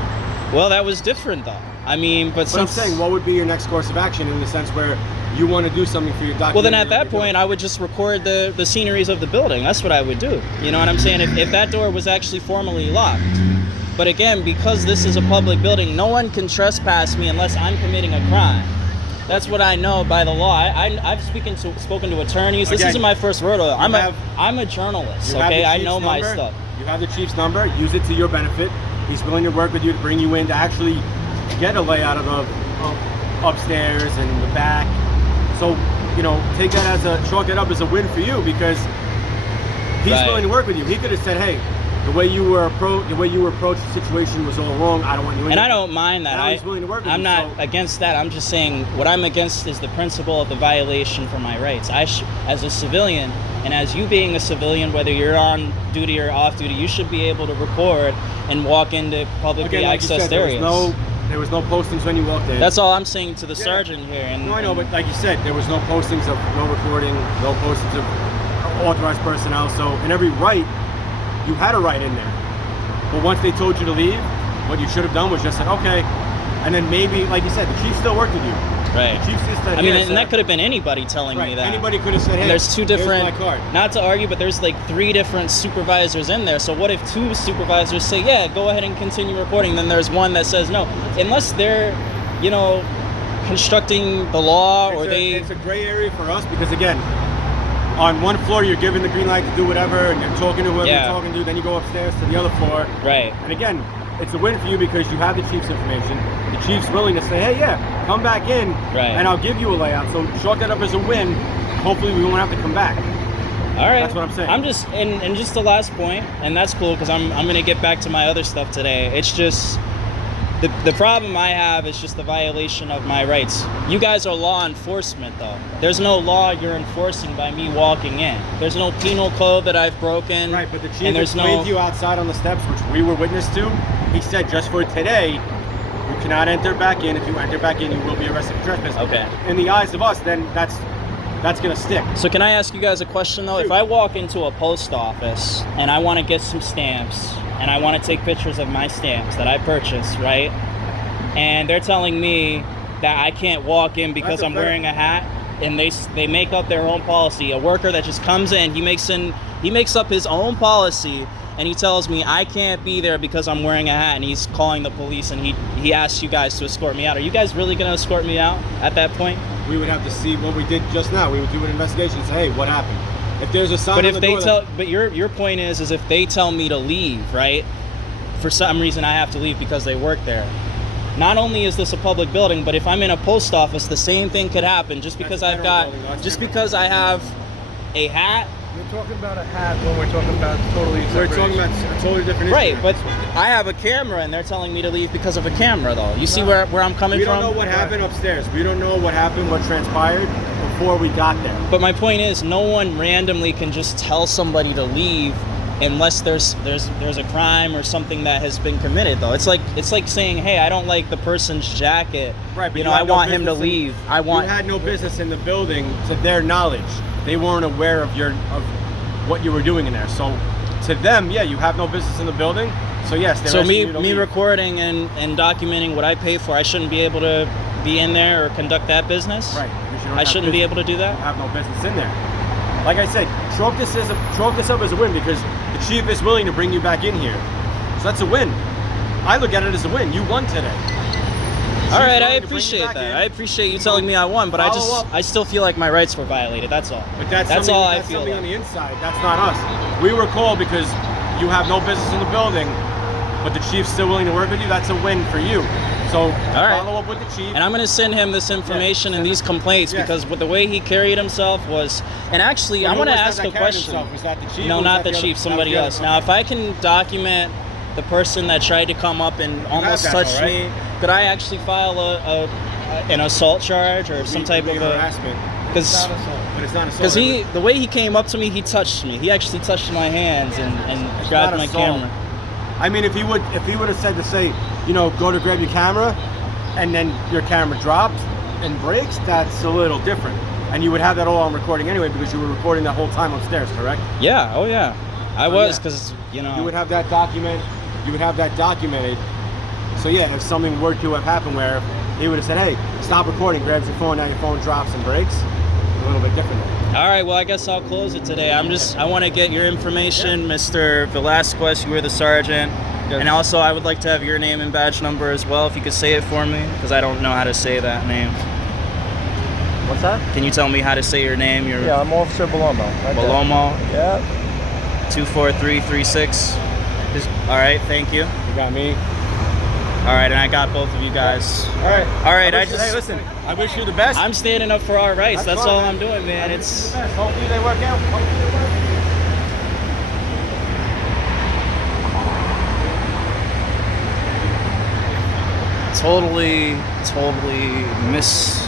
Well, that was different, though. I mean, but I'm saying, what would be your next course of action in the sense where you want to do something for your document? Well, then at that point, I would just record the sceneries of the building. That's what I would do. You know what I'm saying? If that door was actually formally locked. But again, because this is a public building, no one can trespass me unless I'm committing a crime. That's what I know by the law. I've spoken to attorneys. This isn't my first rodeo. I'm a journalist, okay? I know my stuff. You have the chief's number. Use it to your benefit. He's willing to work with you to bring you in to actually get a layout of upstairs and the back. So, you know, take that chalk it up as a win for you because he's willing to work with you. He could have said, hey, the way you were approached the situation was all wrong. I don't want you in. And I don't mind that. He's willing to work with I'm you, not against that. I'm just saying what I'm against is the principle of the violation for my rights. As a civilian, and as you being a civilian, whether you're on duty or off duty, you should be able to record and walk into publicly accessed areas. There was no postings when you walked in. That's all I'm saying to the sergeant here. And no, I know, but like you said, there was no postings of no recording, no postings of authorized personnel. So in every right, you had a right in there. But once they told you to leave, what you should have done was just said, okay. And then maybe, like you said, the chief still worked with you. Right. The chief just said, I mean, and that could have been anybody telling me that. Anybody could have said, hey, and there's two different, here's my card. Not to argue, but there's like 3 different supervisors in there. So what if 2 supervisors say, yeah, go ahead and continue recording. Then there's one that says no. Unless they're, you know, constructing the law It's a gray area for us because, again, on one floor you're given the green light to do whatever and you're talking to whoever you're talking to, then you go upstairs to the other floor. Right. And again, it's a win for you because you have the chief's information. The chief's willing to say, hey, yeah, come back in and I'll give you a layout. So chalk that up as a win. Hopefully we won't have to come back. All right. That's what I'm saying. I'm just, and just the last point, and that's cool because I'm going to get back to my other stuff today. It's just, the problem I have is just the violation of my rights. You guys are law enforcement, though. There's no law you're enforcing by me walking in. There's no penal code that I've broken. Right, but the chief explained to you outside on the steps, which we were witness to. He said, just for today, you cannot enter back in. If you enter back in, you will be arrested for trespassing. Okay. In the eyes of us, then that's going to stick. So can I ask you guys a question, though? If I walk into a post office and I want to get some stamps and I want to take pictures of my stamps that I purchased, right? And they're telling me that I can't walk in because I'm wearing a hat, and they make up their own policy. A worker that just comes in, he makes up his own policy, and he tells me I can't be there because I'm wearing a hat, and he's calling the police, and he asks you guys to escort me out. Are you guys really going to escort me out at that point? We would have to see what we did just now. We would do an investigation and say, hey, what happened? If there's a sign on the door but your point is if they tell me to leave, right? For some reason I have to leave because they work there. Not only is this a public building, but if I'm in a post office, the same thing could happen just because because I have a hat. We're talking about a hat when we're talking about We're talking about a totally different issue. Right, but I have a camera and they're telling me to leave because of a camera, though. You see where I'm coming from? We don't know what happened upstairs. We don't know what happened, what transpired before we got there. But my point is, no one randomly can just tell somebody to leave unless there's a crime or something that has been committed, though. It's like saying, hey, I don't like the person's jacket. Right, but I want him to leave. You had no business in the building to their knowledge. They weren't aware of what you were doing in there. So to them, yeah, you have no business in the building. So yes, so me recording and documenting what I pay for, I shouldn't be able to be in there or conduct that business. Right. I shouldn't be able to do that. You have no business in there. Like I said, chalk this up as a win because the chief is willing to bring you back in here. So that's a win. I look at it as a win. You won today. All right, I appreciate that. I appreciate you telling me I won, but I still feel like my rights were violated. That's all. But that's all I feel. On the inside, that's not us. We were called because you have no business in the building. but the chief's still willing to work with you, that's a win for you. So follow up with the chief. And I'm going to send him this information and these complaints because with the way he carried himself was... And actually, I want to ask a question. Was that the chief? No, not the chief, somebody else. Now, if I can document the person that tried to come up and almost touch me, could I actually file an assault charge or some type of harassment? Because the way he came up to me, he touched me. He actually touched my hands and grabbed my camera. I mean, if he would have said to say, you know, go to grab your camera, and then your camera dropped and breaks, that's a little different. And you would have that all on recording anyway because you were recording the whole time upstairs, correct? Yeah. Oh yeah. I was because you know. You would have that document. You would have that documented. So yeah, if something were to have happened where he would have said, hey, stop recording, grabs your phone, now your phone drops and breaks, a little bit different. All right, well, I guess I'll close it today. I want to get your information, Mr. Velasquez. You were the sergeant. Yes. And also, I would like to have your name and badge number as well, if you could say it for me, because I don't know how to say that name. What's that? Can you tell me how to say your name? Yeah, I'm Officer Bellomo. Bellomo? Yeah. 24336. All right, thank you. You got me. All right, and I got both of you guys. All right. All right, hey, listen, I wish you the best. I'm standing up for our rights. That's all I'm doing, man. It's hopefully they work out. Totally miss.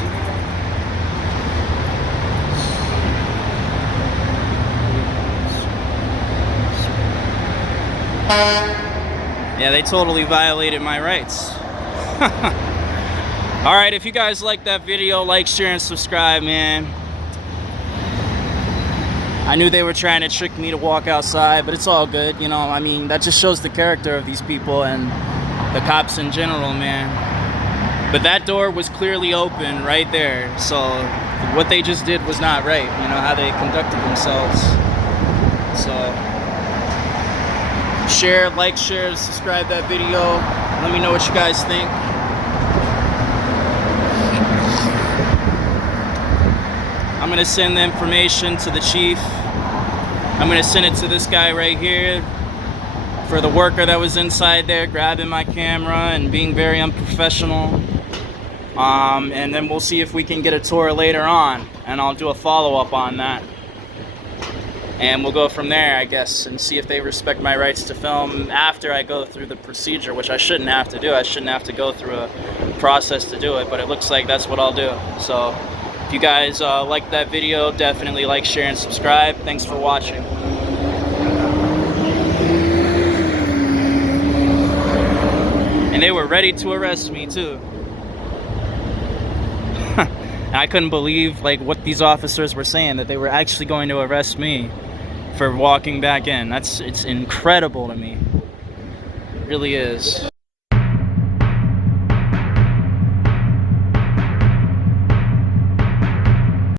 Yeah, they totally violated my rights. All right, if you guys like that video, like, share, and subscribe, man. I knew they were trying to trick me to walk outside, but it's all good, you know. I mean, that just shows the character of these people and the cops in general, man. But that door was clearly open right there, so what they just did was not right, you know, how they conducted themselves. So share, like, share, subscribe that video. Let me know what you guys think. I'm gonna send the information to the chief. I'm gonna send it to this guy right here for the worker that was inside there grabbing my camera and being very unprofessional. And then we'll see if we can get a tour later on, and I'll do a follow-up on that. And we'll go from there, I guess, and see if they respect my rights to film after I go through the procedure, which I shouldn't have to do. I shouldn't have to go through a process to do it, but it looks like that's what I'll do. So if you guys like that video, definitely like, share, and subscribe. Thanks for watching. And they were ready to arrest me too. And I couldn't believe like what these officers were saying, that they were actually going to arrest me for walking back in. It's incredible to me. It really is.